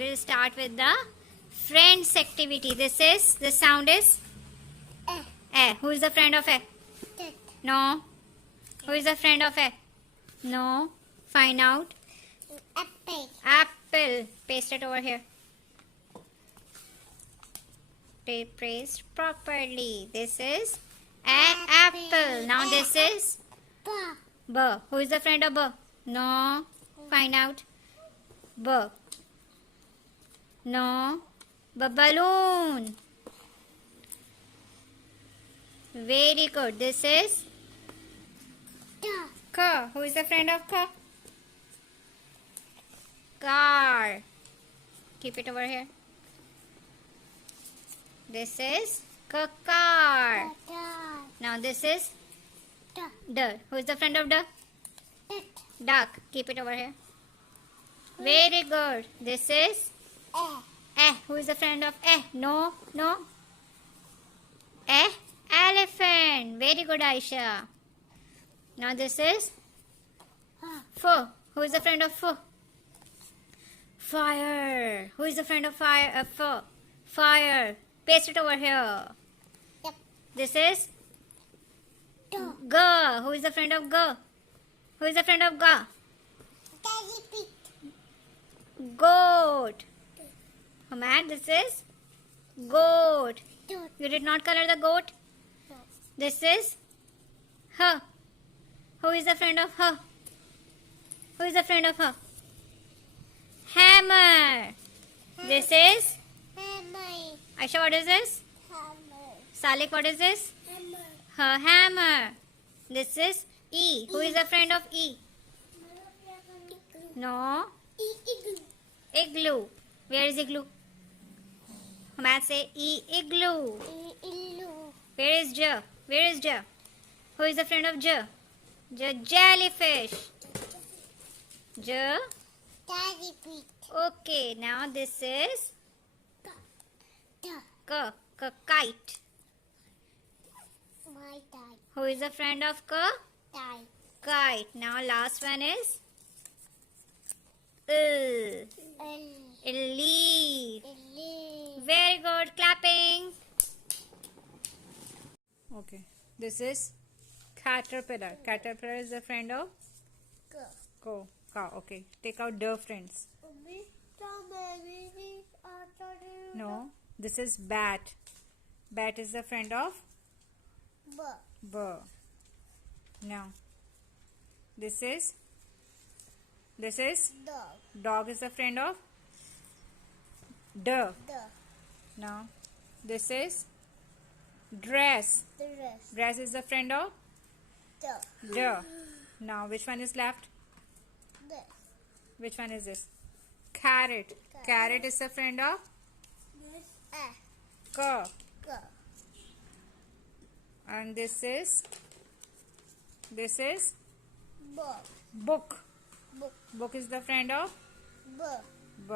will start with the friends activity. The sound is A. Who is the friend of A? No. Who is the friend of A? No. Find out. Apple. Paste it over here. Paste properly. This is apple. Now this is B. Who is the friend of B? No. Find out. B. No. Balloon. Very good. This is K. Who is the friend of K? Car. Keep it over here. This is car. Now this is D. Who is the friend of D? Duck. Keep it over here. Very good. This is A. Who is the friend of A? No. A. Elephant. Very good, Aisha. Now this is F. Who is the friend of F? Fire. Who is the friend of fire? F. Fire. Paste it over here. Yep. This is G. Who is the friend of G? Who is the friend of G? Goat. Hamad, this is goat. You did not color the goat? No. This is H. Who is the friend of H? Who is the friend of H? Hammer. This is Aisha, what is this? Salik, what is this? Her hammer. This is E. Who is the friend of E? No. Igloo. Where is igloo? Hamad, say E. Igloo. Where is J? Where is J? Who is the friend of J? Jellyfish. J. Okay, now this is kite. Who is the friend of kite? Now last one is leaf. Very good. Clapping. Okay. This is caterpillar. Caterpillar is the friend of cow. Okay. Take out the friends. No. This is bat. Bat is the friend of B. Now. This is dog is the friend of D. Now. This is dress. Dress is the friend of D. Now, which one is left? Which one is this? Carrot. Carrot is the friend of K. And this is book. Book is the friend of B.